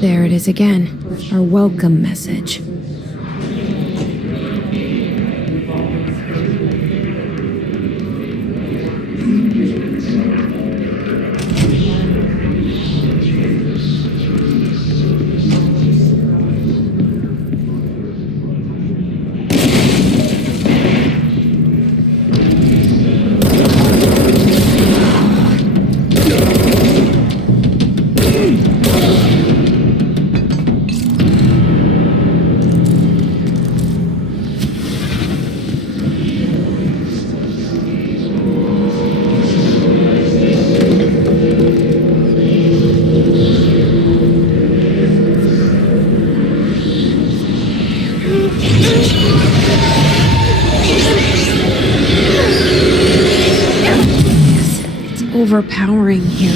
There it is again, our welcome message. Overpowering here.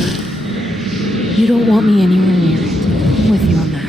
You don't want me anywhere near it. I'm with you on that.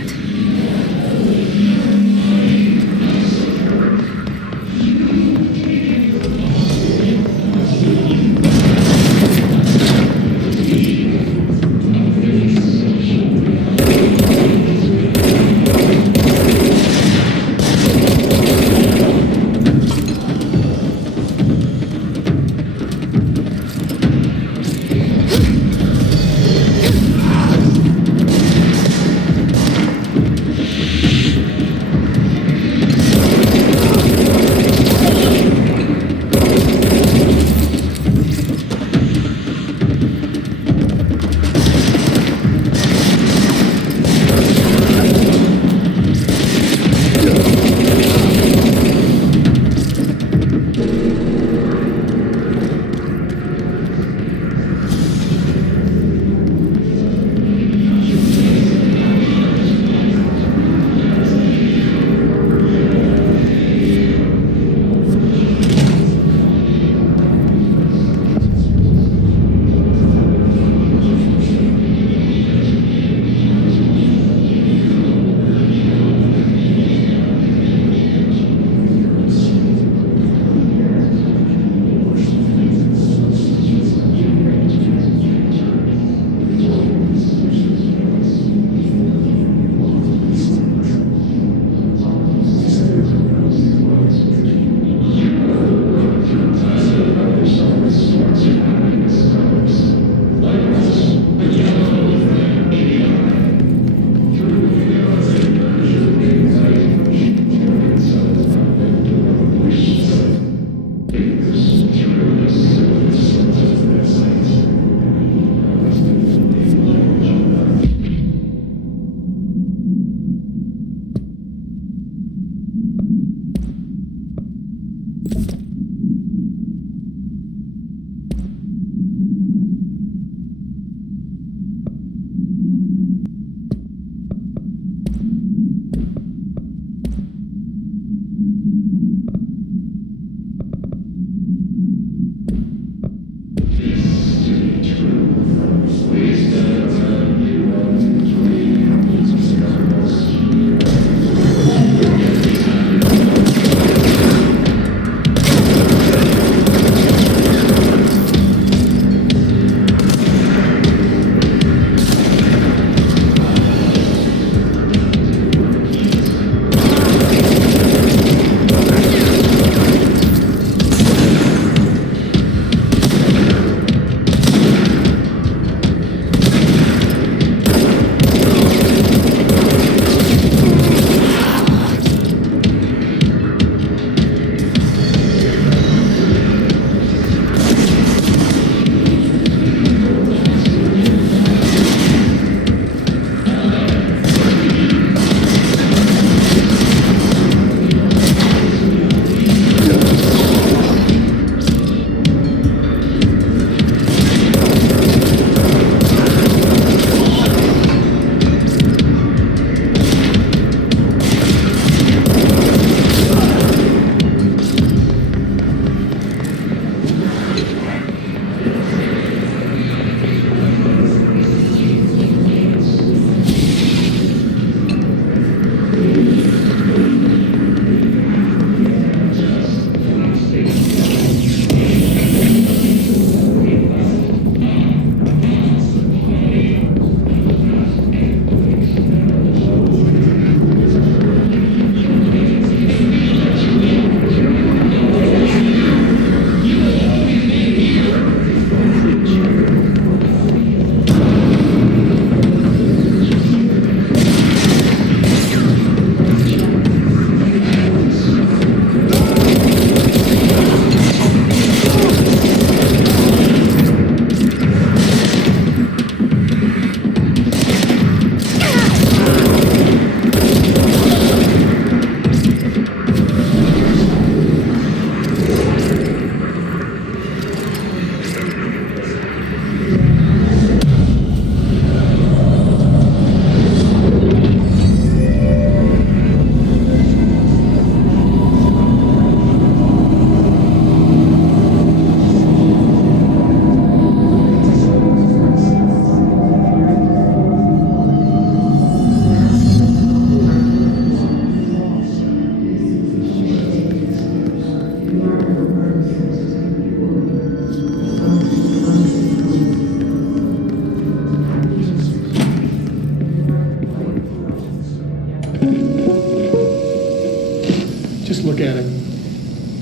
look at it.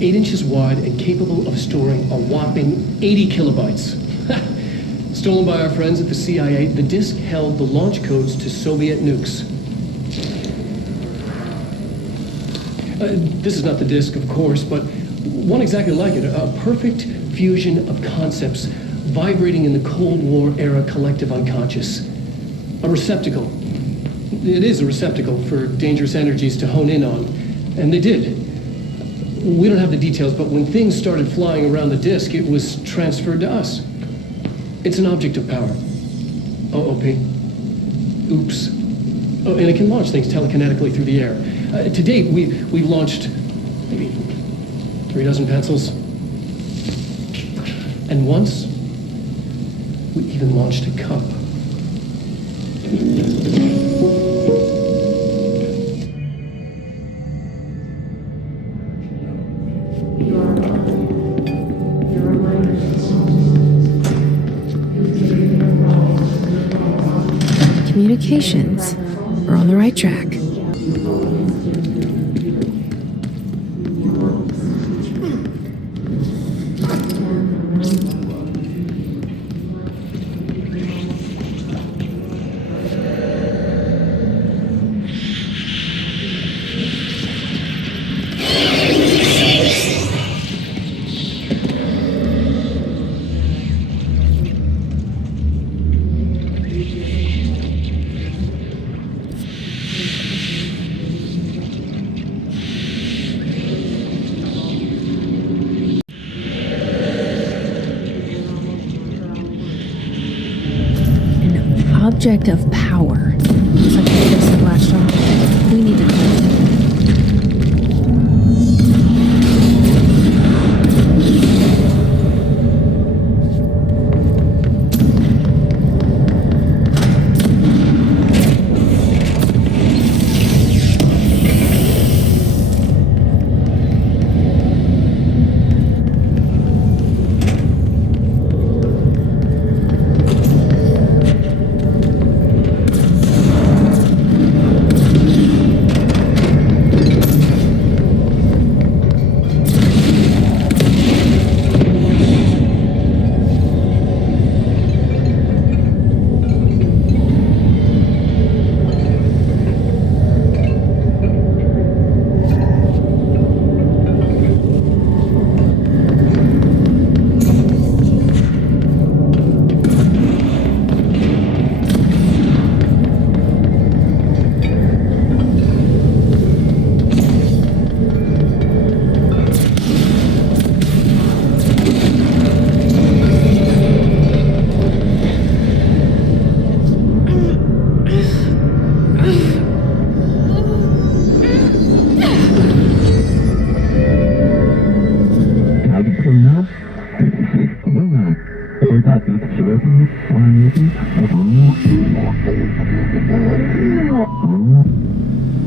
8 inches wide and capable of storing a whopping 80 kilobytes. Stolen by our friends at the CIA, the disk held the launch codes to Soviet nukes. This is not the disk, of course, but one exactly like it. A perfect fusion of concepts vibrating in the Cold War era collective unconscious. A receptacle. It is a receptacle for dangerous energies to hone in on. And they did. We don't have the details, but when things started flying around the disk, it was transferred to us. It's an object of power. OP. Oops. Oh, and it can launch things telekinetically through the air. To date, we've launched maybe 3 dozen pencils. And once, we even launched a cup. Communications. We're on the right track. Object of power. Looks like the disk latched off. We need to close it.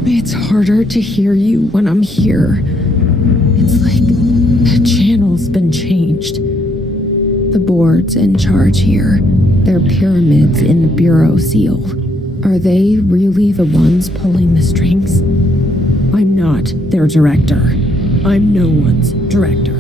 It's harder to hear you when I'm here. It's like the channel's been changed. The board's in charge here. They're pyramids in the Bureau seal. Are they really the ones pulling the strings? I'm not their director. I'm no one's director.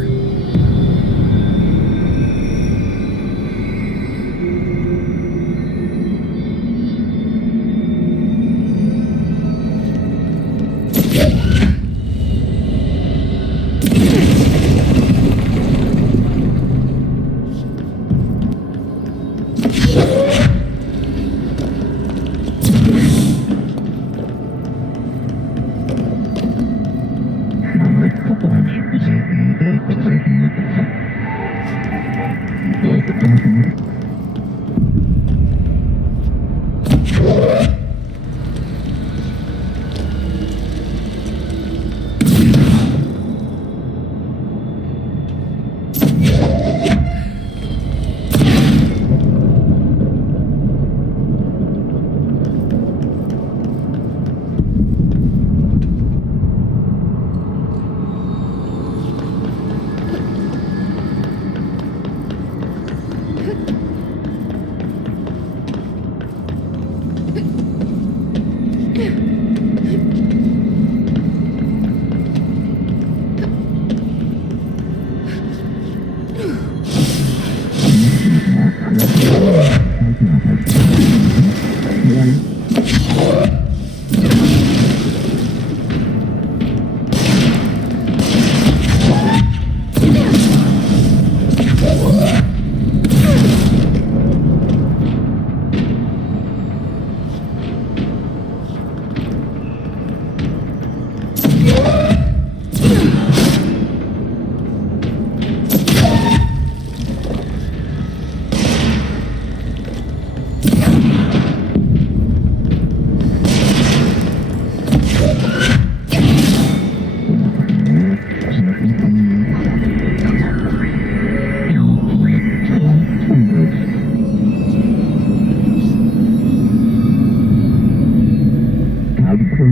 There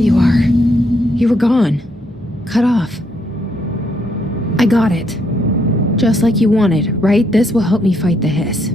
you are. You were gone. Cut off. I got it. Just like you wanted, right? This will help me fight the hiss.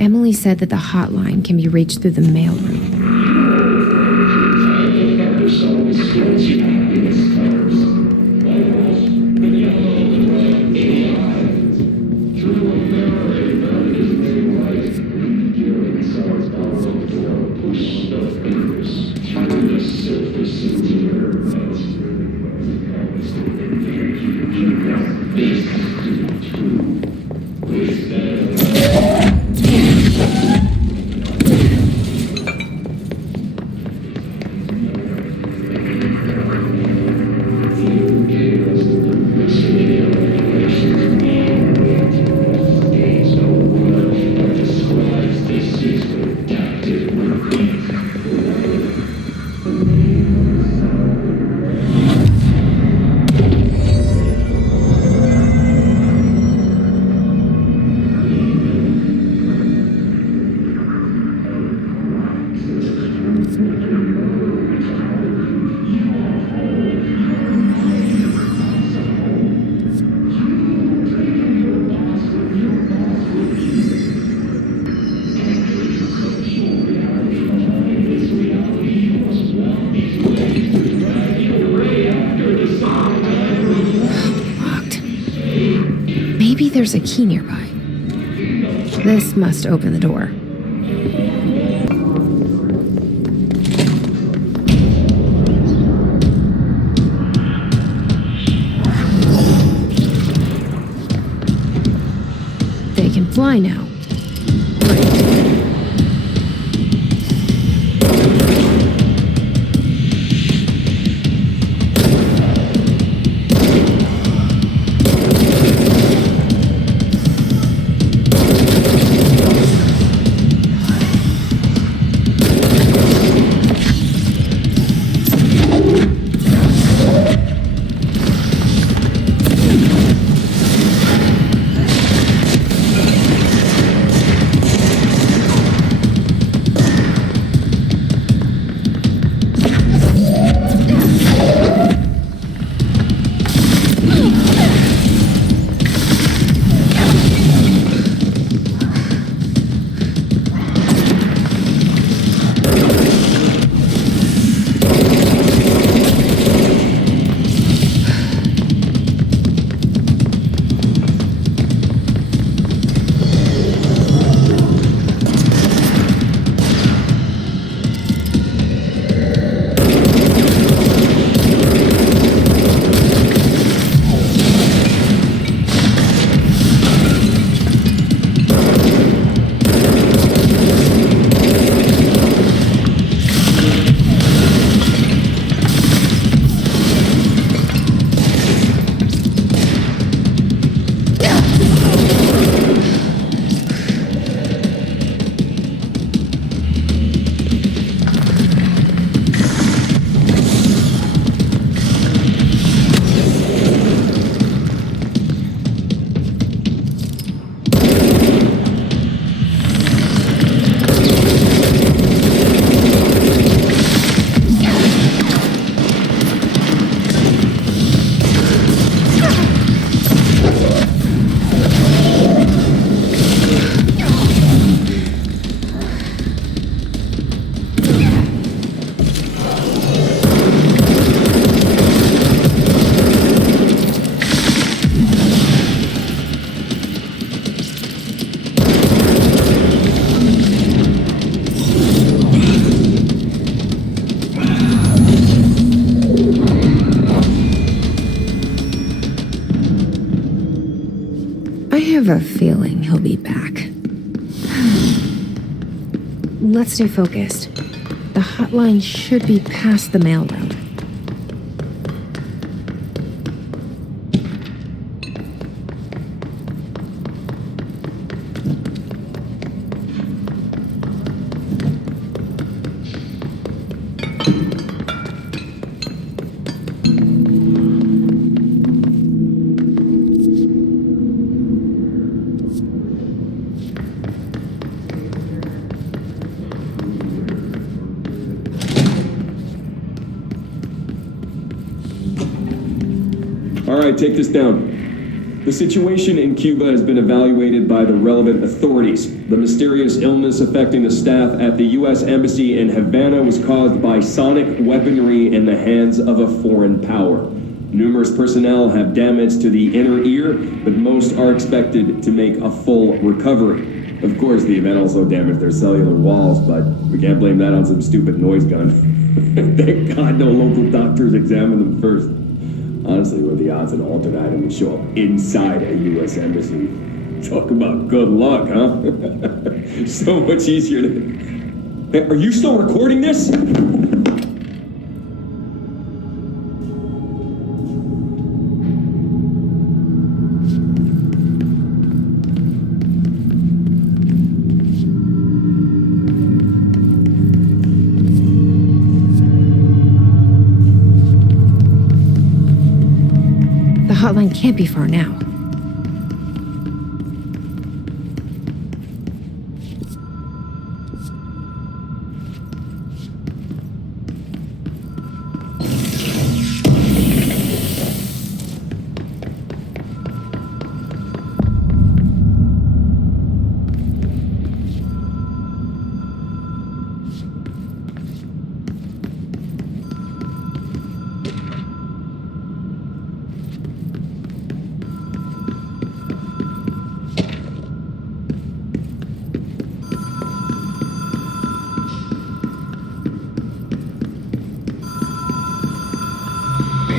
Emily said that the hotline can be reached through the mailroom. There's a key nearby. This must open the door. They can fly now. have a feeling he'll be back. Let's stay focused. The hotline should be past the mail room. All right, take this down. The situation in Cuba has been evaluated by the relevant authorities. The mysterious illness affecting the staff at the U.S. Embassy in Havana was caused by sonic weaponry in the hands of a foreign power. Numerous personnel have damage to the inner ear, but most are expected to make a full recovery. Of course, the event also damaged their cellular walls, but we can't blame that on some stupid noise gun. Thank God no local doctors examined them first. Honestly, what are the odds an alternate item would show up inside a U.S. embassy? Talk about good luck, huh? So much easier to... Hey, are you still recording this? The hotline can't be far now.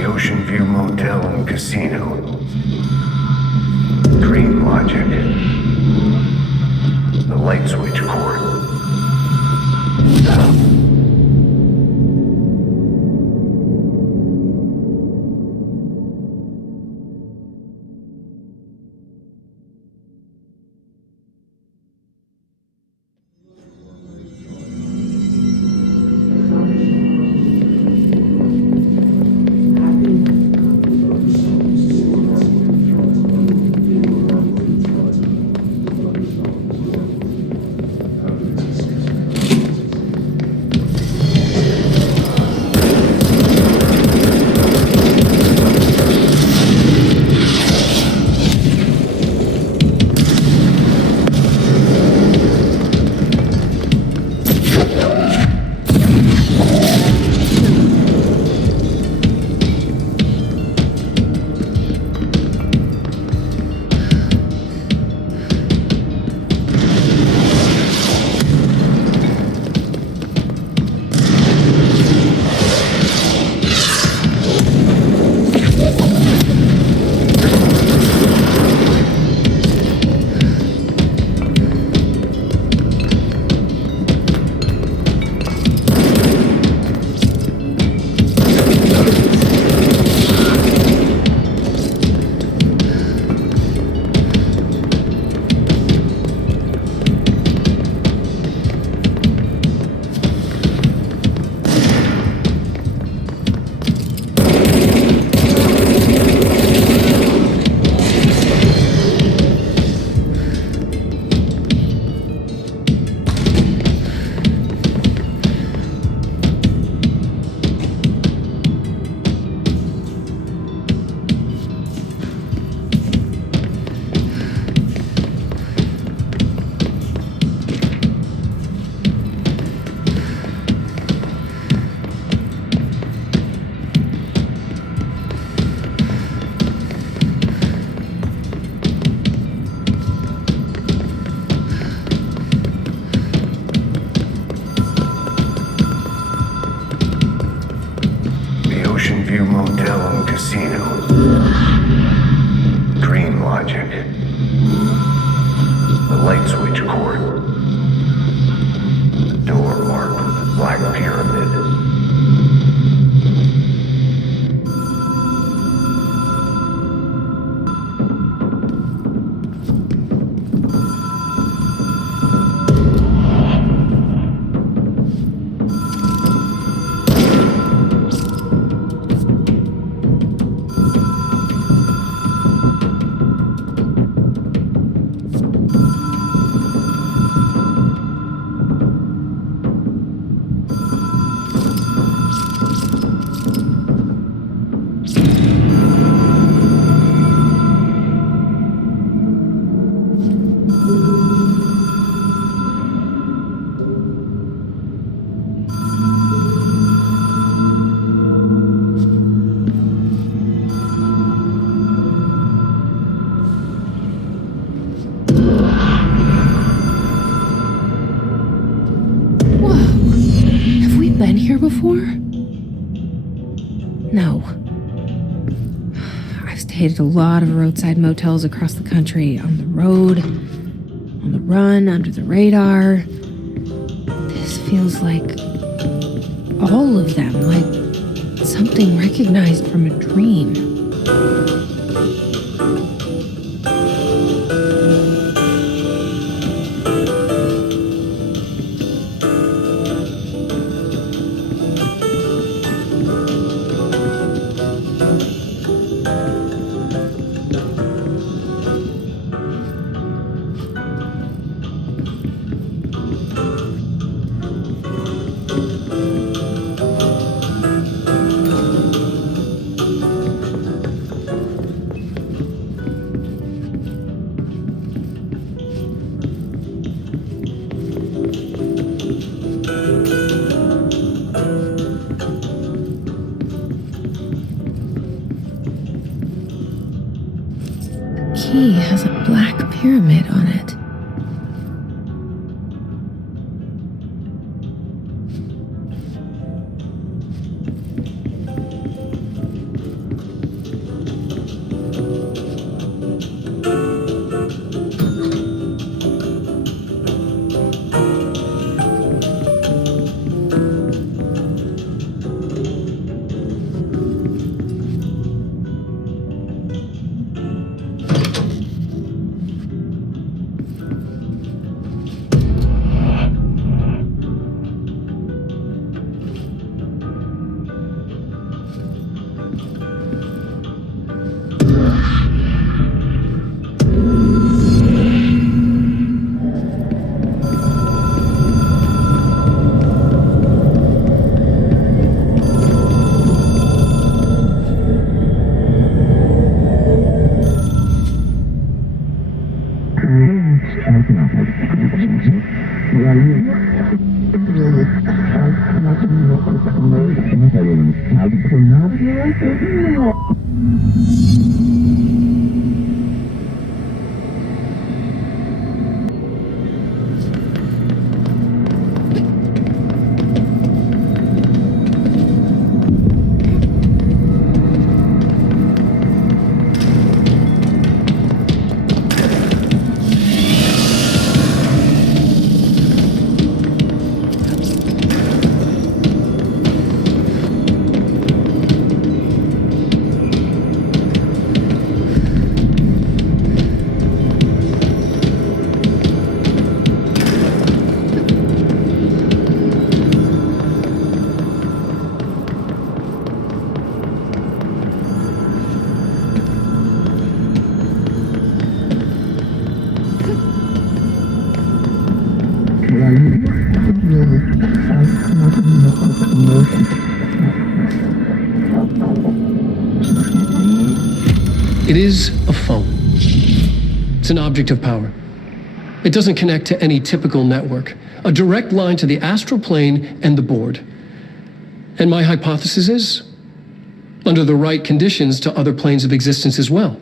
Ocean View Motel and Casino. Dream Logic. The light switch cord. Ocean View Motel and Casino. Dream Logic. Light switch cord. Door marked with black pyramid. Been here before? No. I've stayed at a lot of roadside motels across the country, on the road, on the run, under the radar. This feels like all of them, like something recognized from a dream. Key has a black pyramid on it. It is a phone. It's an object of power. It doesn't connect to any typical network. A direct line to the astral plane and the board. And my hypothesis is, under the right conditions, to other planes of existence as well.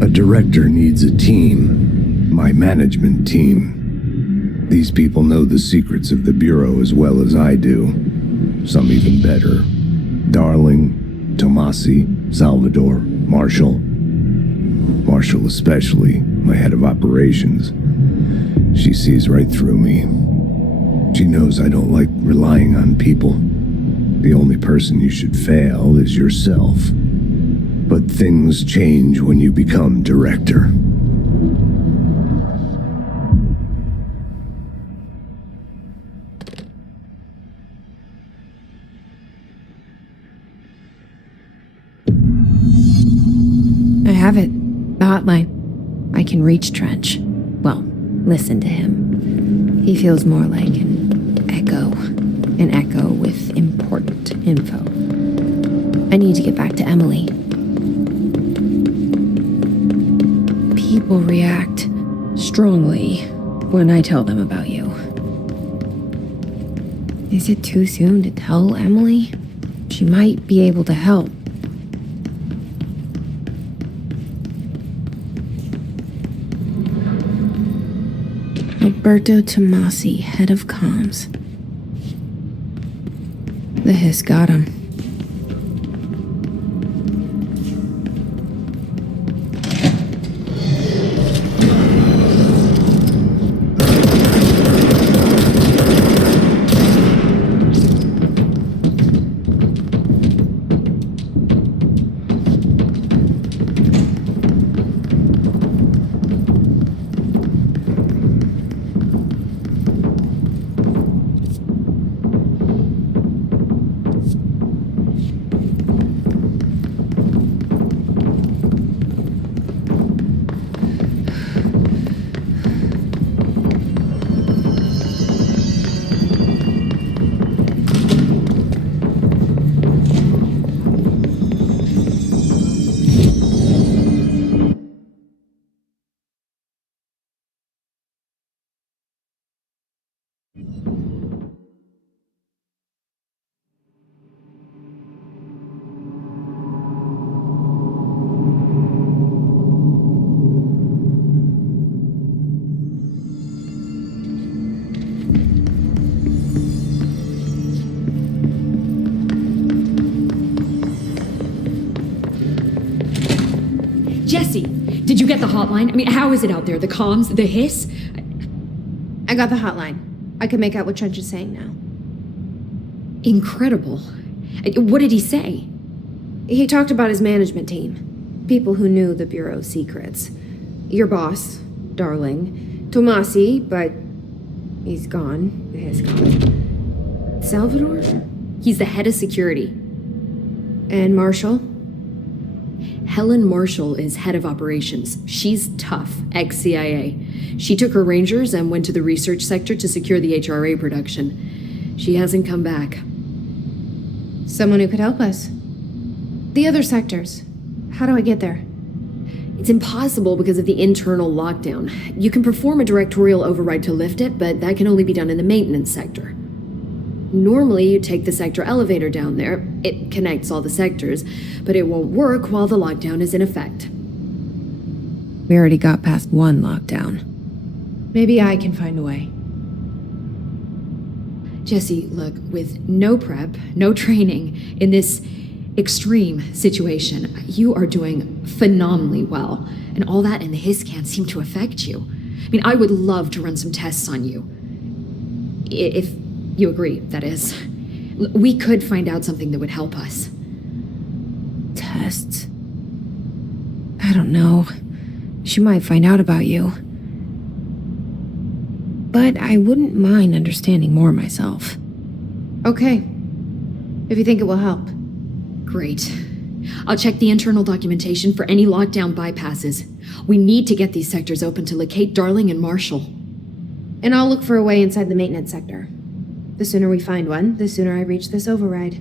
A director needs a team. My management team. These people know the secrets of the Bureau as well as I do. some even better. Darling, Tomasi, Salvador, Marshall. Marshall especially, my head of operations. She sees right through me. She knows I don't like relying on people. The only person you should fail is yourself. But things change when you become director. I have it. The hotline. I can reach Trench. Well, listen to him. He feels more like an echo. An echo with important info. I need to get back to Emily. People react strongly when I tell them about you. Is it too soon to tell Emily? She might be able to help. Alberto Tomasi, head of comms. The hiss got him. Jesse, did you get the hotline? I mean, how is it out there? The comms, the hiss? I got the hotline. I can make out what Trench is saying now. Incredible. What did he say? He talked about his management team. People who knew the Bureau's secrets. Your boss, Darling. Tomasi, but he's gone. He's gone. Salvador? He's the head of security. And Marshall? Helen Marshall is head of operations. She's tough, ex-CIA. She took her rangers and went to the research sector to secure the HRA production. She hasn't come back. Someone who could help us. The other sectors. How do I get there? It's impossible because of the internal lockdown. You can perform a directorial override to lift it, but that can only be done in the maintenance sector. Normally, you take the sector elevator down there. It connects all the sectors, but it won't work while the lockdown is in effect. We already got past one lockdown. Maybe I can find a way. Jesse, look, with no prep, no training, in this extreme situation, you are doing phenomenally well. And all that and the hiss can't seem to affect you. I mean, I would love to run some tests on you. If you agree, that is. We could find out something that would help us. Tests? I don't know. She might find out about you. But I wouldn't mind understanding more myself. Okay. If you think it will help. Great. I'll check the internal documentation for any lockdown bypasses. We need to get these sectors open to locate Darling and Marshall. And I'll look for a way inside the maintenance sector. The sooner we find one, the sooner I reach this override.